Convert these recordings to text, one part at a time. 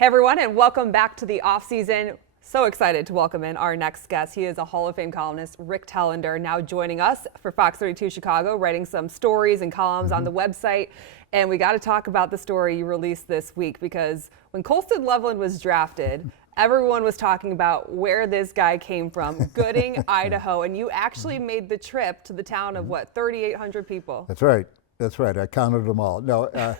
Hey everyone, and welcome back to the off-season. So excited to welcome in our next guest. He is a Hall of Fame columnist, Rick Telander, now joining us for Fox 32 Chicago, writing some stories and columns on the website. And we got to talk about the story you released this week, because when Colston Loveland was drafted, everyone was talking about where this guy came from, Gooding, Idaho, and you actually made the trip to the town of, what, 3,800 people? That's right. That's right. I counted them all. No,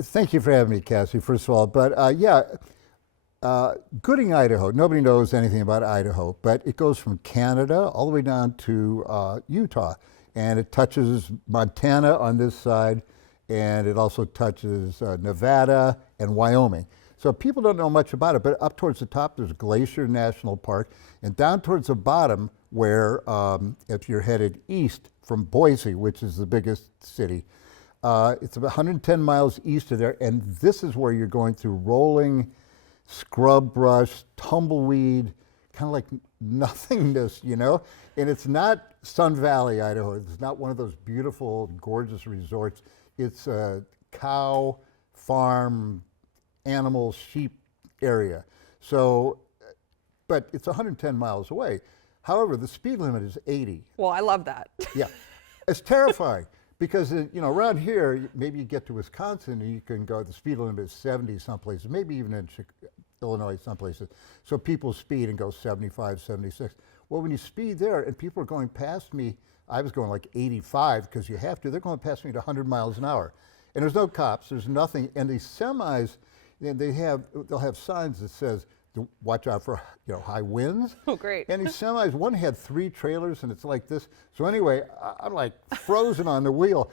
thank you for having me, Cassie, first of all. But Gooding, Idaho, nobody knows anything about Idaho, but it goes from Canada all the way down to Utah. And it touches Montana on this side, and it also touches Nevada and Wyoming. So people don't know much about it, but up towards the top, there's Glacier National Park, and down towards the bottom, where if you're headed east from Boise, which is the biggest city, it's about 110 miles east of there, and this is where you're going through rolling scrub brush, tumbleweed, kind of like nothingness, you know? And it's not Sun Valley, Idaho. It's not one of those beautiful, gorgeous resorts. It's a cow, farm, animal, sheep area. So, but it's 110 miles away. However, the speed limit is 80. Well, I love that. Yeah, it's terrifying because, you know, around here, maybe you get to Wisconsin and you can go, the speed limit is 70 some places, maybe even in Illinois some places. So people speed and go 75, 76. Well, when you speed there and people are going past me, I was going like 85 because you have to, they're going past me at 100 miles an hour. And there's no cops, there's nothing. And these semis, they'll have signs that says, watch out for, you know, high winds. Oh, great. And these semis, one had 3 trailers and it's like this. So anyway, I'm like frozen on the wheel.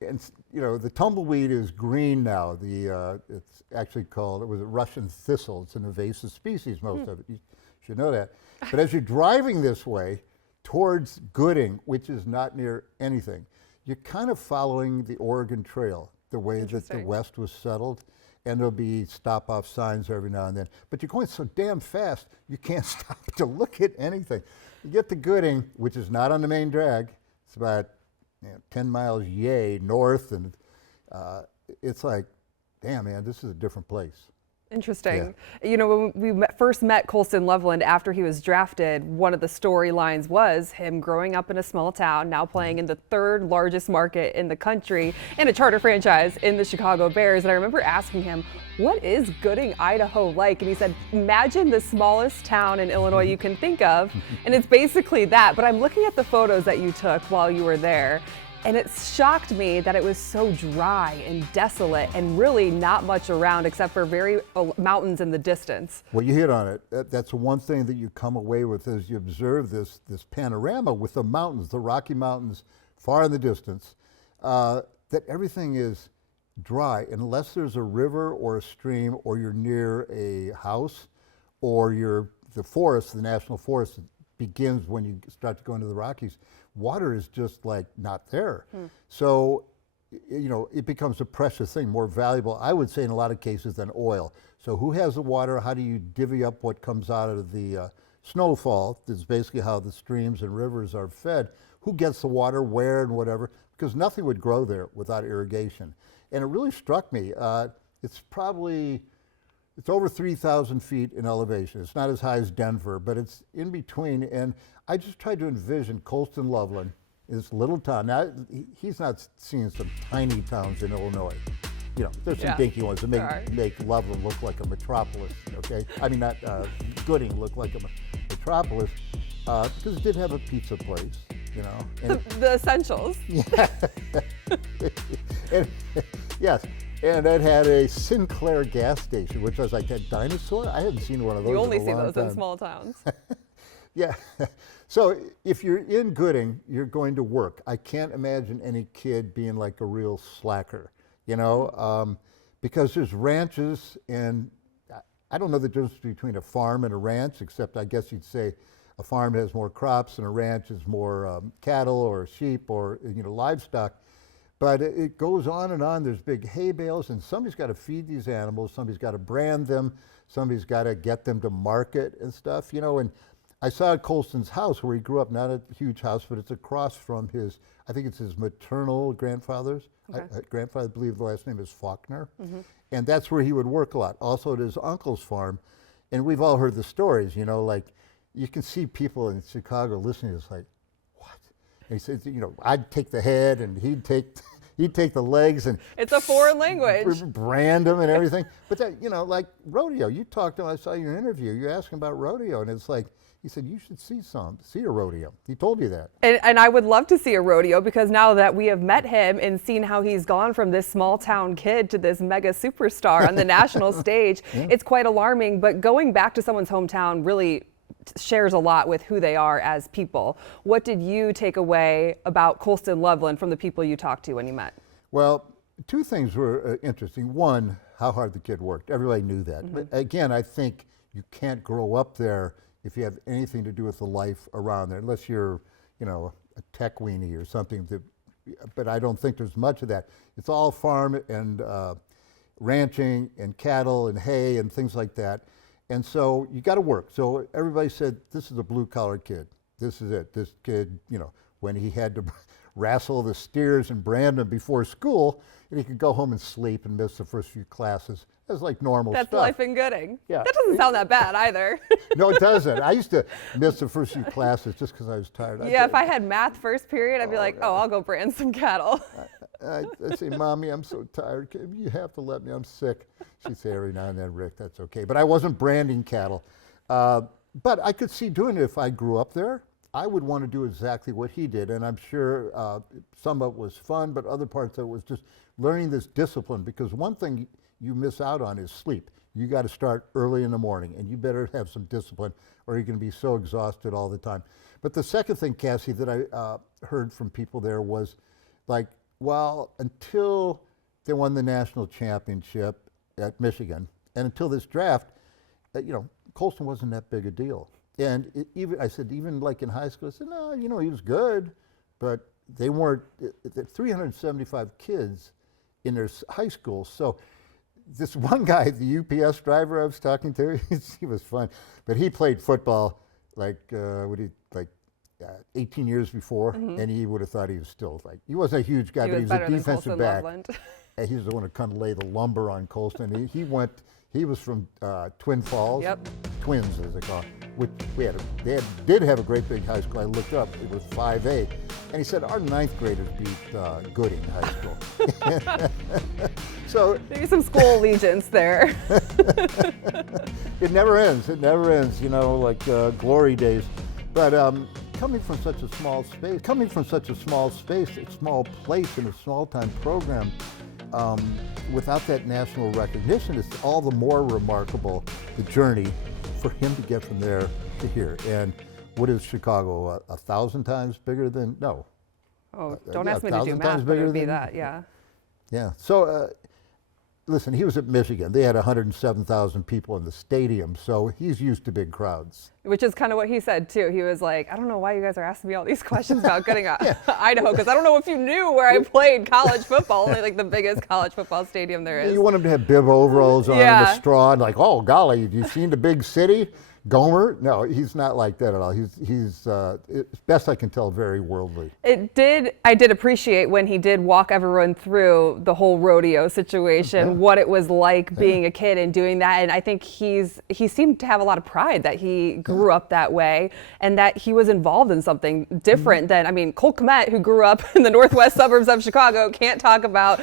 And, you know, the tumbleweed is green now. It's actually called, it was a Russian thistle. It's an invasive species, most of it. You should know that. But as you're driving this way towards Gooding, which is not near anything, you're kind of following the Oregon Trail, the way that the West was settled. And there'll be stop-off signs every now and then. But you're going so damn fast, you can't stop to look at anything. You get to Gooding, which is not on the main drag. It's about 10 miles north, and it's like, damn, man, this is a different place. Interesting. Yeah. You know, when we first met Colston Loveland after he was drafted, one of the storylines was him growing up in a small town, now playing in the 3rd largest market in the country and a charter franchise in the Chicago Bears. And I remember asking him, what is Gooding, Idaho like? And he said, imagine the smallest town in Illinois you can think of. And it's basically that. But I'm looking at the photos that you took while you were there, and it shocked me that it was so dry and desolate and really not much around except for very mountains in the distance. Well, you hit on it. That's one thing that you come away with as you observe this panorama with the mountains, the Rocky Mountains far in the distance, that everything is dry unless there's a river or a stream or you're near a house or the forest, the national forest begins when you start to go into the Rockies. Water is just like not there. So, you know, it becomes a precious thing, more valuable, I would say in a lot of cases, than oil. So who has the water? How do you divvy up what comes out of the snowfall? This is basically how the streams and rivers are fed. Who gets the water, where, and whatever? Because nothing would grow there without irrigation. And it really struck me. It's over 3,000 feet in elevation. It's not as high as Denver, but it's in between. And I just tried to envision Colston Loveland, this little town. Now, he's not seeing some tiny towns in Illinois. You know, there's some dinky ones that make Loveland look like a metropolis, okay? I mean, not Gooding look like a metropolis, because it did have a pizza place, you know. And the essentials. Yeah. Yes. And it had a Sinclair gas station, which was like that dinosaur. I hadn't seen one of those. You only in a see long those time. in small towns. Yeah. So if you're in Gooding, you're going to work. I can't imagine any kid being like a real slacker, you know, because there's ranches, and I don't know the difference between a farm and a ranch, except I guess you'd say a farm has more crops and a ranch is more cattle or sheep or, you know, livestock. But it goes on and on. There's big hay bales, and somebody's got to feed these animals. Somebody's got to brand them. Somebody's got to get them to market and stuff, you know. And I saw at Colston's house where he grew up, not a huge house, but it's across from his, I think it's his maternal grandfather's. Okay. Grandfather, I believe the last name is Faulkner. And that's where he would work a lot. Also at his uncle's farm. And we've all heard the stories, you know, like you can see people in Chicago listening to this like, what? And he says, you know, I'd take the head and he'd take the legs and It's a foreign language. brand them and everything. But that, you know, like rodeo, you talked to him, I saw your interview, you asked him about rodeo, and it's like, he said, you should see a rodeo. He told you that. And I would love to see a rodeo, because now that we have met him and seen how he's gone from this small town kid to this mega superstar on the national stage, it's quite alarming. But going back to someone's hometown really shares a lot with who they are as people. What did you take away about Colston Loveland from the people you talked to when you met? Well, two things were interesting. One, how hard the kid worked. Everybody knew that. But again, I think you can't grow up there if you have anything to do with the life around there, unless you're, you know, a tech weenie or something. But I don't think there's much of that. It's all farm and ranching and cattle and hay and things like that. And so you got to work. So everybody said, this is a blue-collar kid. This is it. This kid, you know, when he had to wrestle the steers and brand them before school, and he could go home and sleep and miss the first few classes. That's like normal stuff. That's life in Gooding. Yeah. That doesn't sound that bad either. No, it doesn't. I used to miss the first few classes just because I was tired. Yeah, if I had math first period, I'd be like, oh, I'll go brand some cattle. I'd say, Mommy, I'm so tired. You have to let me. I'm sick. She'd say every now and then, Rick, that's okay. But I wasn't branding cattle. But I could see doing it if I grew up there. I would want to do exactly what he did. And I'm sure some of it was fun, but other parts of it was just learning this discipline. Because one thing you miss out on is sleep. You got to start early in the morning, and you better have some discipline, or you're going to be so exhausted all the time. But the second thing, Cassie, that I heard from people there was like, well, until they won the national championship at Michigan, and until this draft, you know, Colston wasn't that big a deal. And I said, even like in high school, I said, no, you know, he was good, but they weren't, 375 kids in their high school. So this one guy, the UPS driver I was talking to, he was fun, but he played football like, 18 years before, and he would have thought he was still like, he wasn't a huge guy, but he was a defensive back. And he was the one to kind of lay the lumber on Colston. He was from Twin Falls, Twins as they call it, which did have a great big high school. I looked up, it was 5A. And he said, our ninth graders beat Gooding High School. So maybe some school allegiance there. It never ends, you know, like glory days. But coming from such a small space, a small place in a small time program, without that national recognition, it's all the more remarkable, the journey for him to get from there to here. And what is Chicago, 1,000 times bigger than, no. Oh, don't ask me to do math, but it would be that, yeah. Yeah, so listen, he was at Michigan. They had 107,000 people in the stadium, so he's used to big crowds. Which is kind of what he said, too. He was like, I don't know why you guys are asking me all these questions about Gooding, Idaho, because I don't know if you knew where I played college football, only like the biggest college football stadium there is. You want him to have bib overalls on and a straw, and like, oh, golly, have you seen the big city? Gomer? No, he's not like that at all. He's best I can tell, very worldly. I did appreciate when he did walk everyone through the whole rodeo situation, what it was like being a kid and doing that. And I think he seemed to have a lot of pride that he grew up that way and that he was involved in something different than, I mean, Cole Kmet, who grew up in the northwest suburbs of Chicago, can't talk about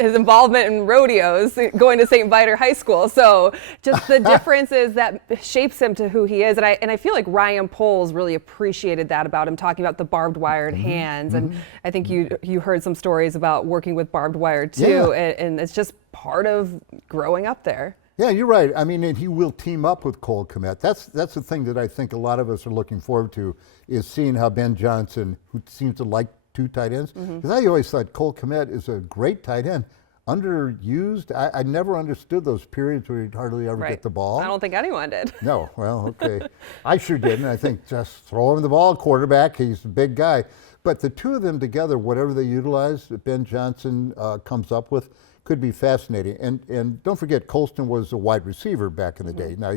his involvement in rodeos, going to St. Viator High School. So just the differences that shapes him to who he is. And I feel like Ryan Poles really appreciated that about him, talking about the barbed wired hands. And I think you heard some stories about working with barbed wire too. And it's just part of growing up there. Yeah, you're right. I mean, and he will team up with Cole Kmet. That's the thing that I think a lot of us are looking forward to, is seeing how Ben Johnson, who seems to like two tight ends, because I always thought Cole Kmet is a great tight end. Underused. I never understood those periods where he'd hardly ever get the ball. I don't think anyone did. No, well, okay. I sure didn't. I think just throw him the ball, quarterback, he's a big guy. But the two of them together, whatever they utilize, that Ben Johnson comes up with, could be fascinating. And don't forget, Colston was a wide receiver back in the day. Now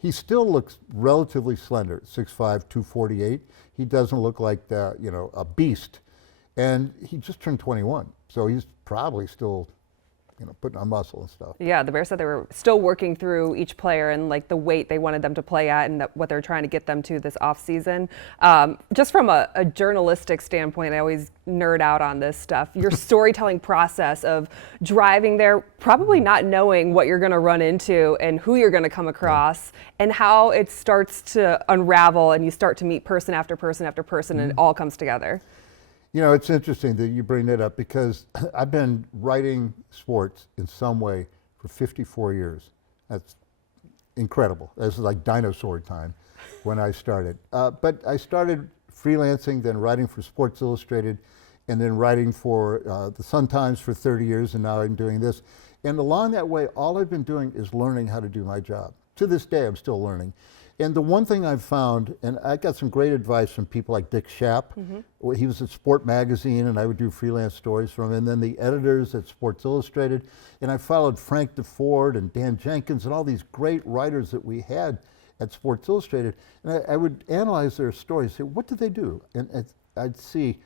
he still looks relatively slender, 6'5", 248. He doesn't look like a beast, and he just turned 21, so he's probably still putting on muscle and stuff. Yeah, the Bears said they were still working through each player and like the weight they wanted them to play at and what they're trying to get them to this offseason. Just from a journalistic standpoint, I always nerd out on this stuff. Your storytelling process of driving there, probably not knowing what you're going to run into and who you're going to come across, and how it starts to unravel and you start to meet person after person after person, and it all comes together. It's interesting that you bring that up because I've been writing sports in some way for 54 years. That's incredible. This is like dinosaur time when I started. But I started freelancing, then writing for Sports Illustrated, and then writing for the Sun-Times for 30 years, and now I'm doing this. And along that way, all I've been doing is learning how to do my job. To this day, I'm still learning. And the one thing I've found, and I got some great advice from people like Dick Schaap. He was at Sport Magazine, and I would do freelance stories from him. And then the editors at Sports Illustrated. And I followed Frank DeFord and Dan Jenkins and all these great writers that we had at Sports Illustrated. And I would analyze their stories, say, what did they do? And I'd see,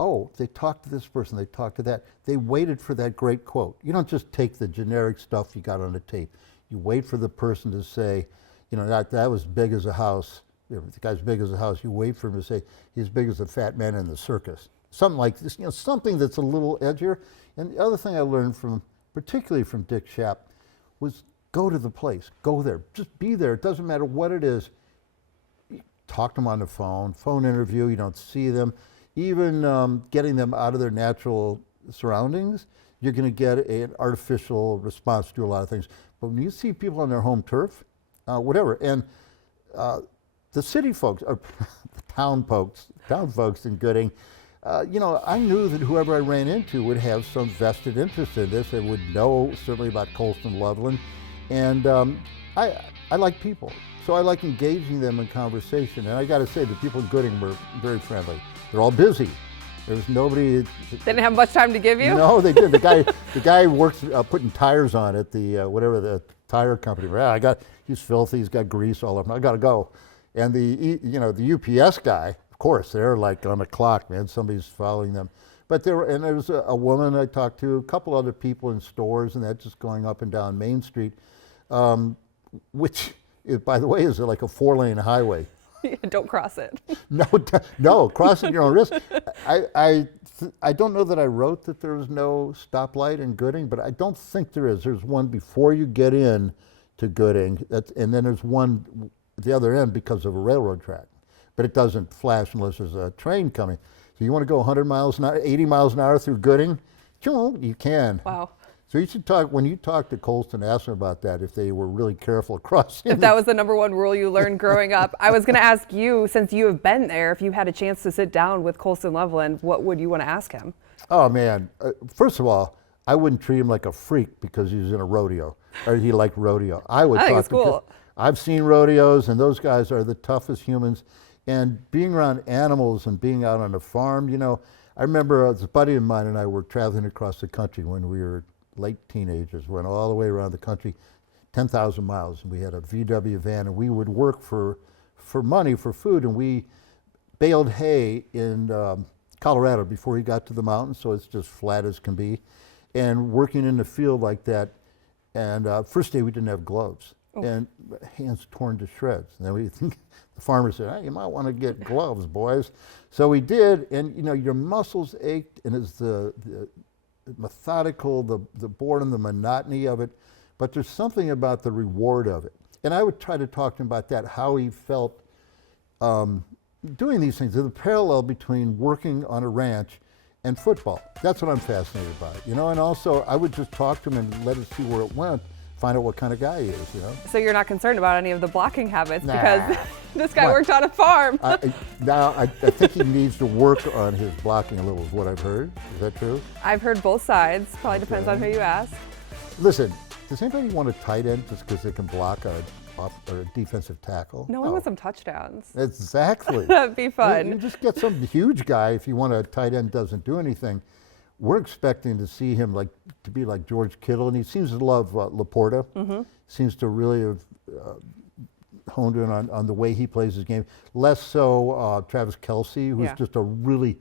oh, they talked to this person, they talked to that. They waited for that great quote. You don't just take the generic stuff you got on the tape. You wait for the person to say, that was big as a house. The guy's big as a house. You wait for him to say, he's big as a fat man in the circus. Something like this, something that's a little edgier. And the other thing I learned particularly from Dick Schaap, was go to the place, go there, just be there. It doesn't matter what it is. You talk to them on the phone interview, you don't see them. Even getting them out of their natural surroundings, you're gonna get an artificial response to a lot of things. But when you see people on their home turf, whatever. And the city folks, or the town folks in Gooding, I knew that whoever I ran into would have some vested interest in this and would know certainly about Colston Loveland. And I like people, so I like engaging them in conversation. And I got to say, the people in Gooding were very friendly. They're all busy. There was nobody. Didn't have much time to give you? No, they did. The guy works putting tires on at the whatever the tire company. He's filthy. He's got grease all over him. I got to go. And the UPS guy, of course, they're like on the clock, man. Somebody's following them. But there was a woman I talked to, a couple other people in stores, and that just going up and down Main Street, which, by the way, is like a 4-lane highway. Don't cross it. No, crossing your own risk. I don't know that I wrote that there was no stoplight in Gooding, but I don't think there is. There's one before you get in to Gooding, and then there's one at the other end because of a railroad track. But it doesn't flash unless there's a train coming. So you want to go 100 miles an hour, 80 miles an hour through Gooding? You can. Wow. So you should when you talk to Colston, ask them about that, if they were really careful crossing. If that was the number one rule you learned growing up. I was going to ask you, since you have been there, if you had a chance to sit down with Colston Loveland, what would you want to ask him? Oh, man. First of all, I wouldn't treat him like a freak because he was in a rodeo, or he liked rodeo. I think it's cool. I've seen rodeos, and those guys are the toughest humans. And being around animals and being out on a farm, I remember a buddy of mine and I were traveling across the country when we were late teenagers, went all the way around the country, 10,000 miles, and we had a VW van, and we would work for money, for food, and we baled hay in Colorado before he got to the mountains, so it's just flat as can be, and working in the field like that, and first day we didn't have gloves, and hands torn to shreds, and then the farmer said, hey, you might want to get gloves, boys. So we did, and your muscles ached, and it's the methodical, the boredom, the monotony of it, but there's something about the reward of it. And I would try to talk to him about that, how he felt doing these things, the parallel between working on a ranch and football. That's what I'm fascinated by, and also I would just talk to him and let us see where it went, find out what kind of guy he is, So you're not concerned about any of the blocking habits because this guy worked on a farm. Now, I think he needs to work on his blocking a little, is what I've heard. Is that true? I've heard both sides. Probably depends on who you ask. Listen, does anybody want a tight end just because they can block a defensive tackle? No one wants some touchdowns. Exactly. That'd be fun. You just get some huge guy if you want a tight end doesn't do anything. we're expecting to see him to be like George Kittle, and he seems to love Laporta. Seems to really have honed in on the way he plays his game. Less so Travis Kelce, who's just a really,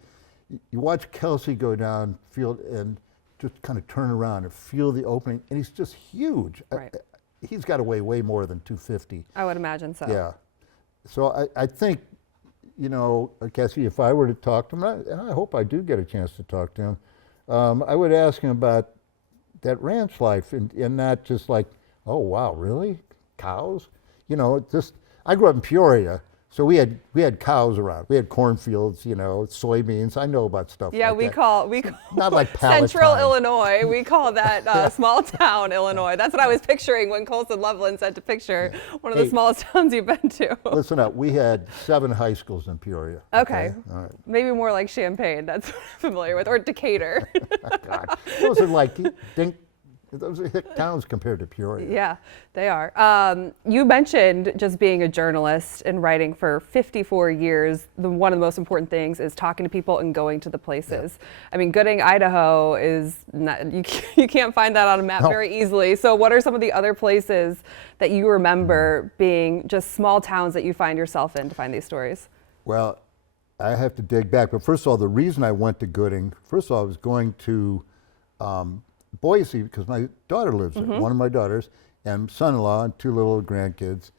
you watch Kelce go down field and just kind of turn around and feel the opening, and he's just huge. Right. He's got to weigh way more than 250. I would imagine so. Yeah. So I think, Cassie, if I were to talk to him, and I hope I do get a chance to talk to him, I would ask him about that ranch life and not just like, oh, wow, really? Cows? I grew up in Peoria, so we had cows around. We had cornfields, soybeans. I know about stuff like that. we call not like pallet Central time. Illinois. We call that small town Illinois. That's what I was picturing when Colston Loveland said to picture one of the smallest towns you've been to. Listen up, we had 7 high schools in Peoria. Okay. All right. Maybe more like Champaign. That's what I'm familiar with, or Decatur. God, those are like those are hick towns compared to Peoria. Yeah, they are. You mentioned just being a journalist and writing for 54 years. One of the most important things is talking to people and going to the places. Yeah. I mean, Gooding, Idaho is not, you can't find that on a map very easily. So what are some of the other places that you remember being just small towns that you find yourself in to find these stories? Well, I have to dig back. But first of all, the reason I went to Gooding, first of all, I was going to Boise because my daughter lives there, one of my daughters, and son-in-law and 2 little grandkids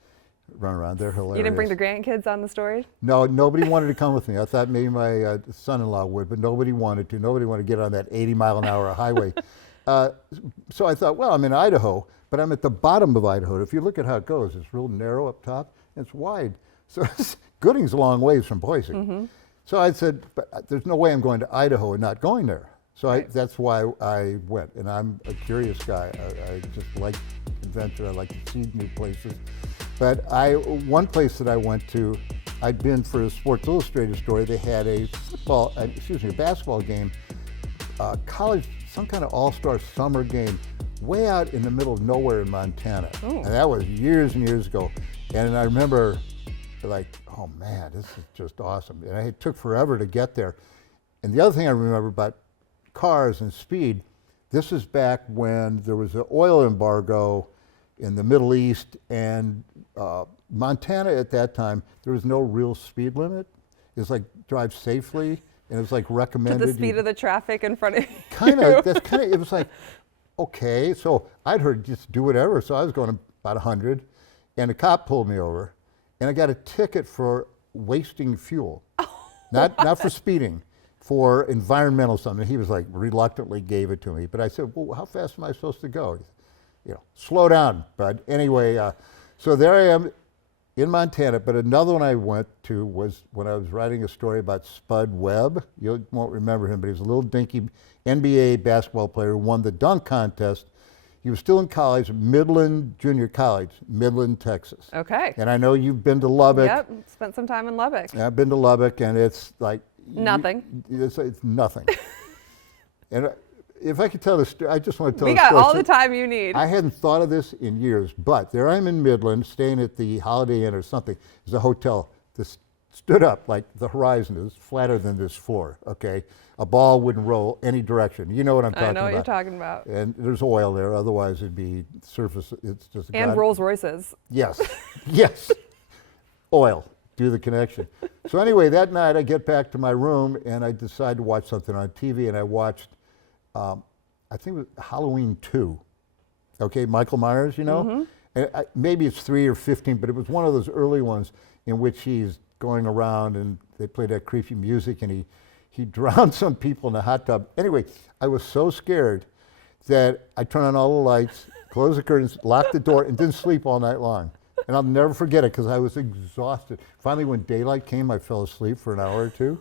run around. They're hilarious. You didn't bring the grandkids on the story? No, nobody wanted to come with me. I thought maybe my son-in-law would, but nobody wanted to. Nobody wanted to get on that 80-mile-an-hour highway. So I thought, well, I'm in Idaho, but I'm at the bottom of Idaho. If you look at how it goes, it's real narrow up top, and it's wide. So Gooding's a long ways from Boise. So I said, but there's no way I'm going to Idaho and not going there. So that's why I went, and I'm a curious guy. I just like adventure. I like to see new places. But one place that I went to, I'd been for a Sports Illustrated story. They had a basketball game, college, some kind of all-star summer game, way out in the middle of nowhere in Montana. And that was years and years ago. And I remember, like, oh man, this is just awesome. And it took forever to get there. And the other thing I remember about cars and speed, this is back when there was an oil embargo in the Middle East, and Montana at that time, there was no real speed limit. It was like drive safely, and it was like recommended. To the speed of the traffic in front of you. It was like, okay, so I'd heard just do whatever, so I was going about 100, and a cop pulled me over, and I got a ticket for wasting fuel. Not for speeding, for environmental something. He was like, reluctantly gave it to me. But I said, well, how fast am I supposed to go? He said, slow down, bud. Anyway, so there I am in Montana. But another one I went to was when I was writing a story about Spud Webb. You won't remember him, but he was a little dinky NBA basketball player who won the dunk contest. He was still in college, Midland Junior College, Midland, Texas. Okay. And I know you've been to Lubbock. Yep, spent some time in Lubbock. I've been to Lubbock, and it's like, nothing. It's nothing. And if I could tell this story, I just want to tell this story. We got all the so, time you need. I hadn't thought of this in years, but there I'm in Midland, staying at the Holiday Inn or something. There's a hotel. This stood up like the horizon is flatter than this floor, okay? A ball wouldn't roll any direction. You know what I'm talking about. I know what you're talking about. And there's oil there, otherwise it'd be surface. It's just and Rolls Royces. Yes, yes. Oil. Do the connection. So anyway, that night I get back to my room and I decide to watch something on TV, and I watched, I think it was Halloween 2. Okay, Michael Myers, And maybe it's 3 or 15, but it was one of those early ones in which he's going around and they play that creepy music and he drowned some people in a hot tub. Anyway, I was so scared that I turned on all the lights, closed the curtains, locked the door, and didn't sleep all night long. And I'll never forget it because I was exhausted. Finally, when daylight came, I fell asleep for an hour or 2.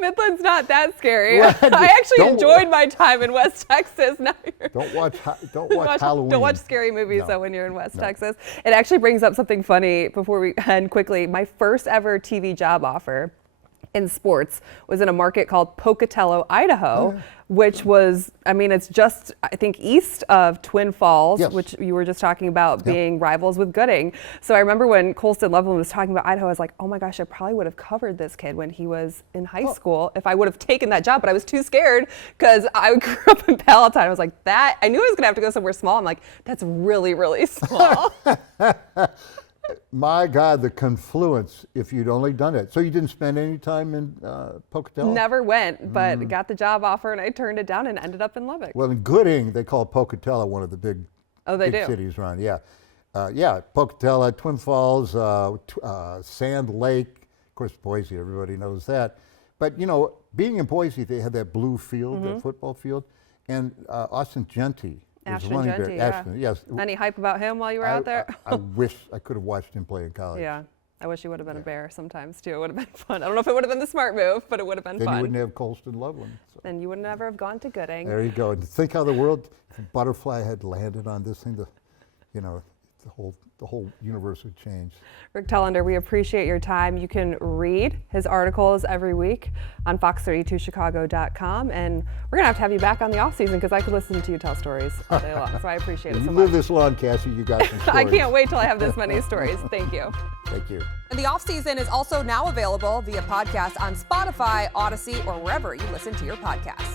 Midland's not that scary. Well, I actually enjoyed my time in West Texas. Now don't watch Halloween. Don't watch scary movies though when you're in West Texas. It actually brings up something funny before we end quickly. My first ever TV job offer in sports was in a market called Pocatello, Idaho, which was, I mean, it's just, I think, east of Twin Falls, Yes. which you were just talking about being rivals with Gooding. So I remember when Colston Loveland was talking about Idaho, I was like, oh my gosh, I probably would have covered this kid when he was in high school if I would have taken that job, but I was too scared because I grew up in Palatine. I was like, I knew I was gonna have to go somewhere small. I'm like, that's really, really small. My God, the confluence, if you'd only done it. So you didn't spend any time in Pocatello? Never went, but got the job offer and I turned it down and ended up in Lubbock. Well, in Gooding, they call Pocatello one of the big, they big do. cities around. Yeah. Pocatello, Twin Falls, Sand Lake, of course, Boise, everybody knows that. But, you know, being in Boise, they had that blue field, the football field, and Austin Genty. Ashton Genty, yeah. Ashton, yes. Any hype about him while you were out there? I wish I could have watched him play in college. Yeah, I wish he would have been a Bear sometimes too. It would have been fun. I don't know if it would have been the smart move, but it would have been Then fun. you wouldn't have Colston Loveland. So. Then you would never have gone to Gooding. There you go. And think how the world, if a butterfly had landed on this thing, the whole universe would change. Rick Telander, we appreciate your time. You can read his articles every week on fox32chicago.com, and we're going to have you back on the off season because I could listen to you tell stories all day long, so I appreciate it so You much. live this long, Cassie, you got some stories. I can't wait till I have this many stories. Thank you. Thank you. And the off season is also now available via podcast on Spotify, Odyssey, or wherever you listen to your podcasts.